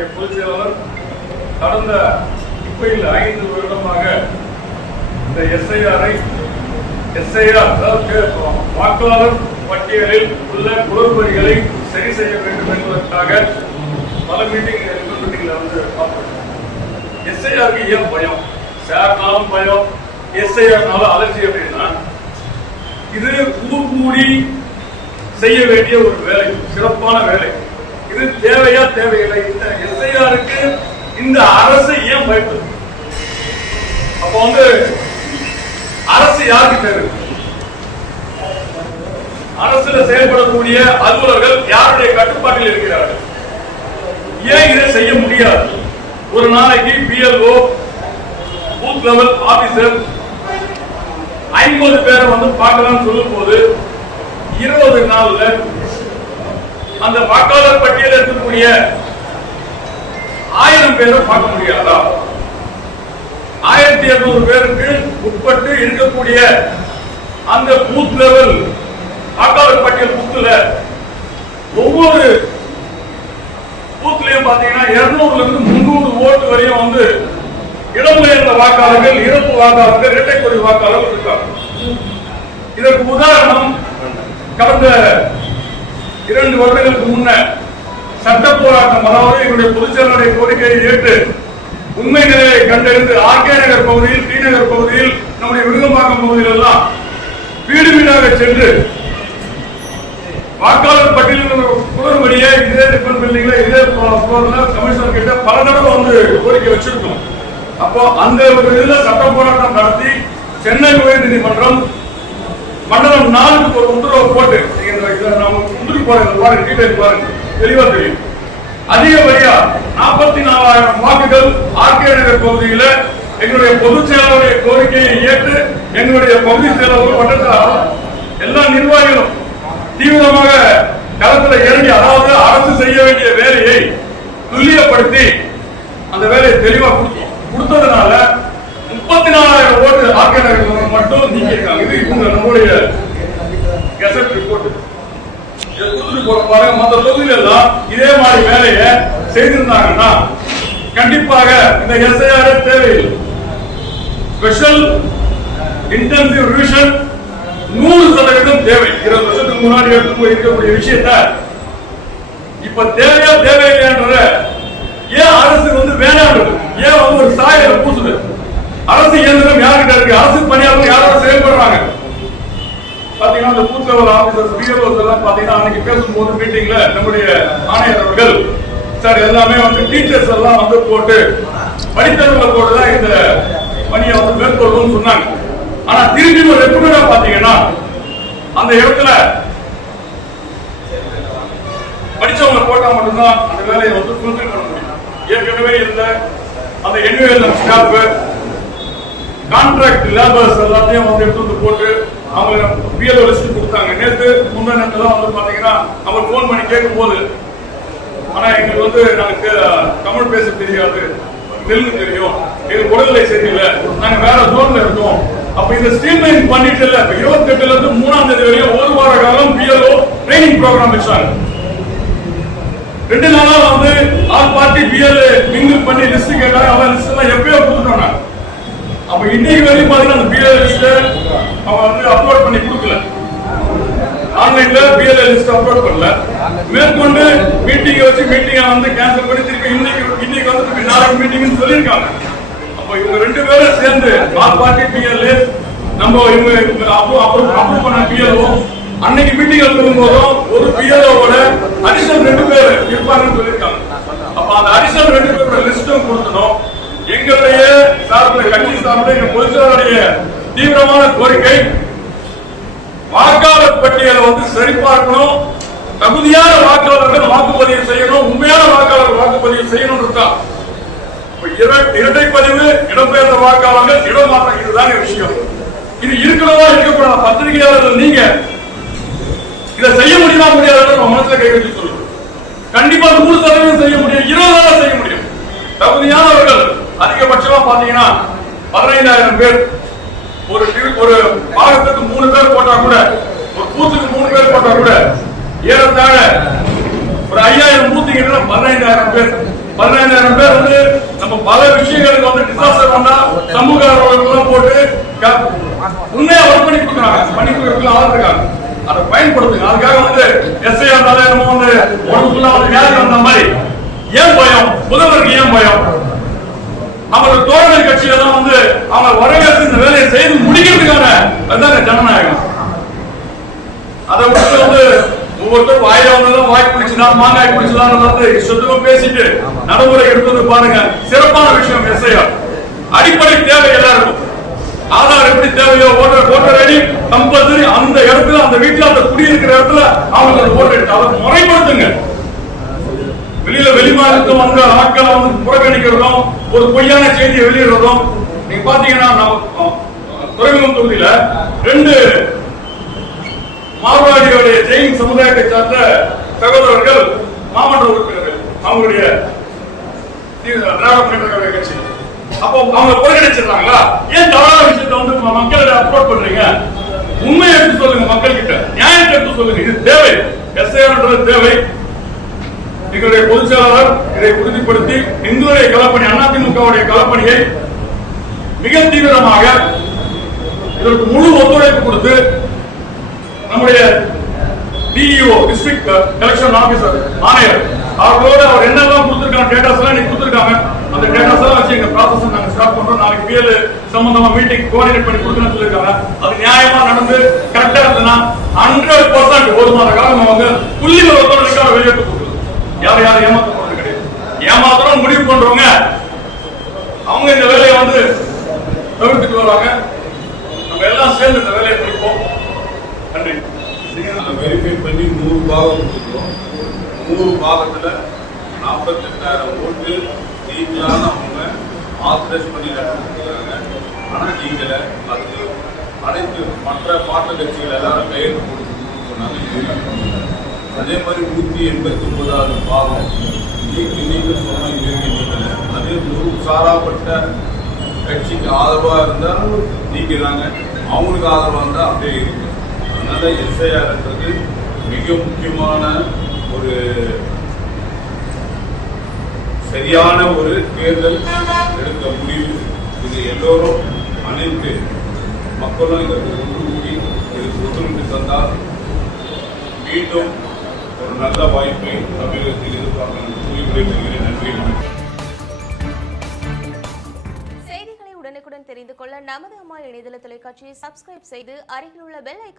எங்களுடைய பொதுச் செயலாளர் கடந்த இப்ப ஐந்து வருடமாக இந்த எஸ்ஐஆரை எஸ்ஐஆர் அதாவது வாக்காளர் பட்டியலில் உள்ள குளறுபடிகளை சரி செய்ய வேண்டும் என்பதற்காக பல மீட்டிங் மீட்டிங்ல வந்து பார்ப்போம். எஸ்ஐஆருக்கு ஏன் பயம்? சேர்னாலும் பயம். எஸ்ஐஆர்னாலும் அலர்ஜி அப்படின்னா இது ஊர் கூடி செய்ய வேண்டிய ஒரு வேலை சிறப்பான வேலை. இது தேவையா தேவையில்லை இந்த எஸ்ஐஆருக்கு இந்த அரசு ஏன் பயப்படுது அப்ப வந்து அரசு யாருக்கு தேவை அரசுல செயல்படக்கூடிய அலுவலர்கள் யாருடைய கட்டுப்பாட்டில் இருக்கிறார்கள் ஏன் இதை செய்ய முடியாது? ஒரு நாளைக்கு பிஎல்ஓ பூத் லெவல் ஆபீசர் ஐம்பது பேரை வந்து பார்க்கலாம்னு சொல்லும் போது இருபது நாள்ல அந்த வாக்காளர் பட்டியலில் இருக்கக்கூடிய ஆயிரம் பேரை பார்க்க முடியாதா? ஆயிரத்தி இருநூறு பேருக்கு உட்பட்டு இருக்கக்கூடிய அந்த பூத் லெவல் வாக்காளர் பட்டியல் பூத்துல ஒவ்வொரு பூத்துலயும் பாத்தீங்கன்னா இருநூறுல இருந்து முன்னூறு ஓட்டு வரையும் வந்து இடம்பெயர்ந்த வாக்காளர்கள் இறப்பு வாக்காளர்கள் இரட்டைக்குறி வாக்காளர்கள் இருக்காங்க. இதற்கு உதாரணம் கடந்த இரண்டு வருடங்களுக்கு முன்ன சட்ட போராட்டம் அதாவது எங்களுடைய பொதுச்செயலாளருடைய கோரிக்கையை ஏற்று உண்மை நிலையை கண்டறிந்து ஆர்கே நகர் பகுதியில் டி நகர் பகுதியில் நம்முடைய விருகம்பாக்கம் பகுதியில் எல்லாம் வீடு வீடாக சென்று வாக்காளர் பட்டியலில் குளறுபடியே இதே டிஃபன் பில்டிங்ல இதே கமிஷனர் கிட்ட பல தடவை வந்து கோரிக்கை வச்சிருக்கோம். அப்போ அந்த ஒரு இதுல சட்ட போராட்டம் நடத்தி சென்னை உயர் நீதிமன்றம் மண்டலம் நாலுக்கு ஒரு உத்தரவு போட்டு நாம முந்திரி பாருங்க பாருங்க டீடைல் பாருங்க தெளிவா தெரியும். அதிகபடியா நாற்பத்தி நாலாயிரம் வாக்குகள் ஆர்கே நகர் பகுதியில எங்களுடைய பொதுச் செயலாளருடைய கோரிக்கையை ஏற்று எங்களுடைய பகுதி செயலாளர் வட்டத்தார் எல்லா நிர்வாகிகளும் தீவிரமாக களத்துல இறங்கி அதாவது அரசு செய்ய தெளிவுபடுத்தி அந்த வேலையை தெளிவா கொடுத்தோம். கொடுத்ததுனால முப்பத்தி நாலாயிரம் ஓட்டு ஆர்கே மட்டும் நீக்கி இருக்காங்க இது இவங்க நம்மளுடைய கெசட் ரிப்போர்ட். கொடுத்துட்டு போற பாருங்க மற்ற தொகுதியில எல்லாம் இதே மாதிரி வேலையை செய்திருந்தாங்கன்னா கண்டிப்பாக இந்த எஸ்ஐஆர் தேவையில்லை. ஸ்பெஷல் இன்டென்சிவ் ரிவிஷன் நூறு சதவீதம் தேவை. இருபது வருஷத்துக்கு முன்னாடி எடுத்து போய் இருக்கக்கூடிய விஷயத்த இப்ப தேவையா தேவையில்லைன்ற வேணாம் ஏன் வந்து ஒரு சாயல பூசுது? அரசு இயந்திரம் யாருக்கிட்ட இருக்கு? அரசு பணியாளர்கள் யாரோட செயல்படுறாங்க? பாத்தீங்கன்னா அந்த பூத் லெவல் ஆபீசர்ஸ் பிஎல்ஓஸ் எல்லாம் பாத்தீங்கன்னா அன்னைக்கு பேசும்போது மீட்டிங்ல நம்முடைய ஆணையர் அவர்கள் சார் எல்லாமே வந்து டீச்சர்ஸ் எல்லாம் வந்து போட்டு படித்தவங்களை போட்டு தான் இந்த பணியை வந்து மேற்கொள்ளணும்னு சொன்னாங்க. ஆனா திருப்பி ஒரு ரெப்புகடா பாத்தீங்கன்னா அந்த இடத்துல படிச்சவங்க போட்டா மட்டும்தான் அந்த வேலையை வந்து ஃபுல்ஃபில் ஏற்கனவே இருந்த அந்த என்யூஎல் ஸ்டாஃப் கான்ட்ராக்ட் லேபர்ஸ் எல்லாத்தையும் வந்து எடுத்து வந்து போட்டு அவங்க பிஎல்ஓ லிஸ்ட் கொடுத்தாங்க. நேத்து முன்னெல்லாம் வந்து பாத்தீங்கன்னா அவங்க ஃபோன் பண்ணி கேட்கும் போது ஆனா எங்களுக்கு வந்து நாங்க தமிழ் பேச தெரியாது. தெலுங்கு தெரியும் எங்களுக்கு உடல்நிலை சரியில்லை. நாங்க வேற ஜோன்ல இருக்கோம். அப்ப இந்த ஸ்ட்ரீம்லைன் பண்ணிட்டு இல்ல இருபத்தி எட்டுல இருந்து மூணாம் தேதி வரையும் ஒரு வார காலம் பிஎல்ஓ ட்ரைனிங் ப்ரோக்ராம் வச்சாங்க. ரெண்டு நாளா வந்து all party B L mingle பண்ணி லிஸ்ட் கேட்டாங்க அவன் லிஸ்ட் எல்லாம் எப்பயோ கொடுத்துட்டாங்க அப்ப இன்னைக்கு வரையும் பாத்தீங்கன்னா அந்த பிஎல் லிஸ்ட் அவன் வந்து அப்லோட் பண்ணி கொடுக்கல. ஆன்லைன்ல பிஎல் லிஸ்ட் அப்லோட் பண்ணல. மேற்கொண்டு மீட்டிங் வச்சு மீட்டிங்கை வந்து கேன்சல் பண்ணி திருப்பி இன்னைக்கு இன்னைக்கு வந்து திருப்பி நாளைக்கு மீட்டிங்னு சொல்லியிருக்காங்க. அப்ப இவங்க ரெண்டு பேரும் சேர்ந்து ஆல் பார்ட்டி பிஎல் நம்ம இவங்க அப்ரூவ் அப்ரூவ் பண்ண பிஎல்ஓ அன்னைக்கு மீட்டிங் போதும் ஒரு பிஎல்ஓ அடிஷனல் ரெண்டு பேர் இருப்பாங்கன்னு சொல்லியிருக்காங்க அப்ப அந்த அடிஷனல் ரெண்டு பேரோட லிஸ்டும் கொடுக்கணும் எங்களுடைய சார்பில் கட்சி சார்பில் எங்க பொதுச்செயலாளருடைய தீவிரமான கோரிக்கை வாக்காளர் பட்டியலை வந்து சரிபார்க்கணும். தகுதியான வாக்காளர்கள் வாக்குப்பதிவு செய்யணும். உண்மையான வாக்காளர் வாக்குப்பதிவு செய்யணும் இருக்கான் இப்ப இடம்பெயர்ந்த வாக்காளர்கள் இடமாற்றம் இதுதான் விஷயம். இது இருக்கிறதா இருக்கக்கூடாது பத்திரிகையாளர்கள் நீங்க இதை செய்ய முடியுமா முடியாது நம்ம மனசுல கை வச்சு சொல்லுவோம் கண்டிப்பா நூறு சதவீதம் செய்ய முடியும். இருபதாயிரம் செய்ய முடியும். தகுதியானவர்கள் அதிகபட்சமா பாத்தீங்கன்னா பதினைந்தாயிரம் பேர் ஒரு ஒரு பாகத்துக்கு மூணு பேர் போட்டா கூட ஒரு பூத்துக்கு மூணு பேர் போட்டா கூட ஏறத்தாழ ஒரு ஐயாயிரம் பூத்துக்கிட்ட பதினைந்தாயிரம் பேர். பதினைந்தாயிரம் பேர் வந்து நம்ம பல விஷயங்களுக்கு வந்து டிசாஸ்டர் வந்தா சமூக ஆர்வலர்கள்லாம் போட்டு உண்மையா ஒர்க் பண்ணி கொடுக்குறாங்க. பண்ணி கொடுக்கறதுக்கு ஆள் இருக்காங்க. அதை பயன்படுத்துங்க. அதுக்காக வந்து எஸ்ஐஆர் இருந்தாலும் வந்து உடம்புக்குள்ள வந்து வியாதி வந்த மாதிரி? ஏன் பயம்? முதல்வருக்கு ஏன் பயம்? அவர்கள் தோழமை கட்சியில தான் வந்து அவங்க வரவேற்று இந்த வேலையை செய்து முடிக்கிறதுக்கான அதுதாங்க ஜனநாயகம். அதை விட்டு வந்து ஒவ்வொருத்தரும் வாயில வந்ததும் வாய் பிடிச்சுதான் மாங்காய் பிடிச்சதான் வந்து இஷ்டத்துக்கும் பேசிட்டு நடைமுறை எடுத்து பாருங்க. சிறப்பான விஷயம் எஸ்ஐஆர் அடிப்படை தேவை எல்லாருக்கும். ஆதார் எப்படி தேவையோ ஓட்டர் ஓட்டர் ஐடி கம்பல்சரி அந்த இடத்துல அந்த வீட்டுல அந்த குடியிருக்கிற இடத்துல அவங்க அந்த ஓட்டர் ஐடி அதை முறைப்படுத்துங்க. வெளியில வெளிமாநிலத்தில் வந்த ஆட்களை வந்து புறக்கணிக்கிறதும் ஒரு பொய்யான செய்தியை வெளியிடுறதும் நீங்க பாத்தீங்கன்னா நம்ம துறைமுகம் தொகுதியில ரெண்டு மார்வாடிகளுடைய ஜெயின் சமுதாயத்தை சார்ந்த சகோதரர்கள் மாமன்ற உறுப்பினர்கள் அவங்களுடைய திராவிட கட்சி. அப்போ அவங்க புறக்கணிச்சிடுறாங்களா? ஏன் தவறான விஷயத்தை வந்து ம- மக்களிடம் அப்ரோட் பண்றீங்க? உண்மையை எடுத்து சொல்லுங்க மக்கள் கிட்ட நியாயத்தை எடுத்து சொல்லுங்க. இது தேவை. எஸ்ஐஆர்ன்றது தேவை. எங்களுடைய பொதுச் செயலாளர் இதை உறுதிப்படுத்தி எங்களுடைய களப்பணி அதிமுகவுடைய களப்பணியை மிக தீவிரமாக இதற்கு முழு ஒத்துழைப்பு கொடுத்து நம்முடைய டிஇஓ டிஸ்ட்ரிக்ட் எலெக்ஷன் ஆபீசர் ஆணையர் அவர்களோட அவர் என்னெல்லாம் கொடுத்துருக்காங்க டேட்டாஸ் எல்லாம் நீங்க கொடுத்திருக்காங்க அந்த டேட்டாஸ் எல்லாம் வச்சு எங்க ப்ராசஸ் நாங்க ஸ்டார்ட் பண்றோம். நாளைக்கு பிஎல் சம்பந்தமா மீட்டிங் கோஆர்டினேட் பண்ணி கொடுக்கணும்னு சொல்லியிருக்காங்க. அது நியாயமா நடந்து கரெக்டா இருந்ததுன்னா ஹண்ட்ரட் பர்சன்ட் ஒரு மாத காலம் அவங்க புள்ளி விவரத்தோட வெளியேற்ற யாரும் யார் ஏமாத்த போறது கிடையாது ஏமாத்தணும் முடிவு பண்றவங்க. அவங்க இந்த வேலையை வந்து தவிர்த்துட்டு வராங்க நம்ம எல்லாம் சேர்ந்து இந்த வேலையை முடிப்போம். நன்றி. வெரிஃபை பண்ணி நூறு பாகம் கொடுத்துருக்கோம். நூறு பாகத்தில் நாற்பத்தெட்டாயிரம் ஓட்டு நீங்களான அவங்க ஆத்தரைஸ் பண்ணி நடத்திருக்காங்க ஆனால் நீங்கள அதுக்கு அனைத்து மற்ற மாற்று கட்சிகள் எல்லாரும் கையெழுத்து கொடுத்துருக்கோம்னு சொன்னாங்க. அதே மாதிரி நூற்றி எண்பத்தி ஒன்பதாவது பாகம் நீங்க நீங்க சொன்னீங்க நீங்கள அதே நூறு சாராப்பட்ட கட்சிக்கு ஆதரவாக இருந்தால் நீக்கிறாங்க. அவங்களுக்கு ஆதரவாக இருந்தால் அப்படியே இருக்கு. அதனால் எஸ்ஐஆர்ன்றது மிக முக்கியமான ஒரு சரியான ஒரு தேர்தல் எடுக்க முடிவு இது எல்லோரும் அனைத்து மக்களும் இதற்கு ஒன்று கூடி இதற்கு ஒத்துழைப்பு தந்தால் மீண்டும் ஒரு நல்ல வாய்ப்பை தமிழகத்தில் எதிர்பார்க்கிறேன் கூறி விடைபெறுகிறேன். நன்றி செய்திகளை உடனுக்குடன் தெரிந்து கொள்ள நமது அம்மா இணையதள தொலைக்காட்சியை சப்ஸ்கிரைப் செய்து அருகில் உள்ள பெல் ஐக்கா